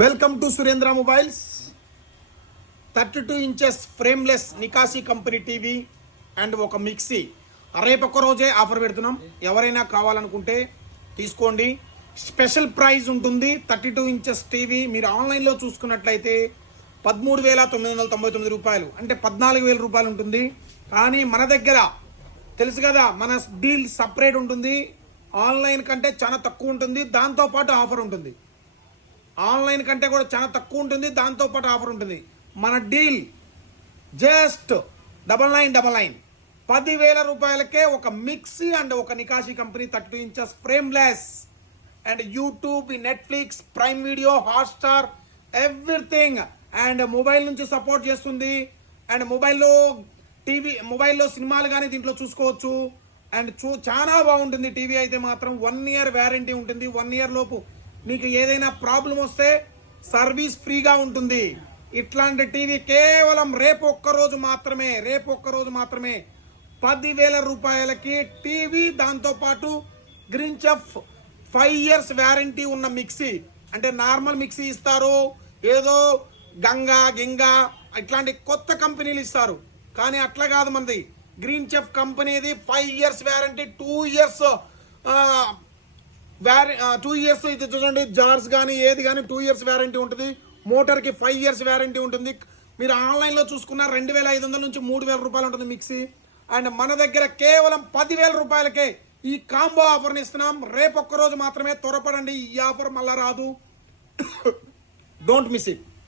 Welcome to Surendra mobiles. 32 inches frameless నికాసి company TV and ఒక mixie రేపొక్క రోజే ఆఫర్ పెడుతున్నాం. ఎవరైనా కావాలనుకుంటే తీసుకోండి. స్పెషల్ ప్రైజ్ ఉంటుంది. 32 ఇంచెస్ టీవీ మీరు ఆన్లైన్లో చూసుకున్నట్లయితే 13,999 రూపాయలు, అంటే 14,000 రూపాయలు ఉంటుంది. కానీ మన దగ్గర తెలుసు కదా, మన డీల్ సపరేట్ ఉంటుంది. ఆన్లైన్ కంటే చాలా తక్కువ ఉంటుంది, దాంతోపాటు ఆఫర్ ఉంటుంది. ఆన్లైన్ కంటే కూడా చాలా తక్కువ ఉంటుంది, దాంతోపాటు ఆఫర్ ఉంటుంది. మన డీల్ జస్ట్ 9999, 10,000 రూపాయలకే ఒక మిక్సీ అండ్ ఒక నికాసి company 32 inches frameless and YouTube, Netflix, Prime Video, Hotstar, everything. And mobile నుంచి సపోర్ట్ చేస్తుంది. అండ్ మొబైల్లో సినిమాలు కానీ దీంట్లో చూసుకోవచ్చు. అండ్ చాలా బాగుంటుంది. టీవీ అయితే మాత్రం 1 ఇయర్ వ్యారంటీ ఉంటుంది. 1 ఇయర్ లోపు మీకు ఏదైనా ప్రాబ్లం వస్తే సర్వీస్ ఫ్రీగా ఉంటుంది. ఇట్లాంటి టీవీ కేవలం రేపు ఒక్క రోజు మాత్రమే 10,000 రూపాయలకి టీవీ, దాంతోపాటు గ్రీన్ చెఫ్ 5 ఇయర్స్ వ్యారంటీ ఉన్న మిక్సీ. అంటే నార్మల్ మిక్సీ ఇస్తారు, ఏదో గింగా ఇట్లాంటి కొత్త కంపెనీలు ఇస్తారు. కానీ అట్లా కాదు మనది. గ్రీన్ చెఫ్ కంపెనీది 5 ఇయర్స్ వ్యారంటీ, 2 ఇయర్స్ 2 ఇయర్స్ ఇది చూడండి, జార్స్ కానీ ఏది కానీ 2 ఇయర్స్ వ్యారంటీ ఉంటుంది. మోటార్కి 5 ఇయర్స్ వ్యారంటీ ఉంటుంది. మీరు ఆన్లైన్లో చూసుకున్న 2,500 నుంచి 3,000 రూపాయలు ఉంటుంది మిక్సీ. అండ్ మన దగ్గర కేవలం 10,000 రూపాయలకే ఈ కాంబో ఆఫర్ని ఇస్తున్నాం. రేపు ఒక్క రోజు మాత్రమే, త్వరపడండి. ఈ ఆఫర్ మళ్ళా రాదు. Don't miss it.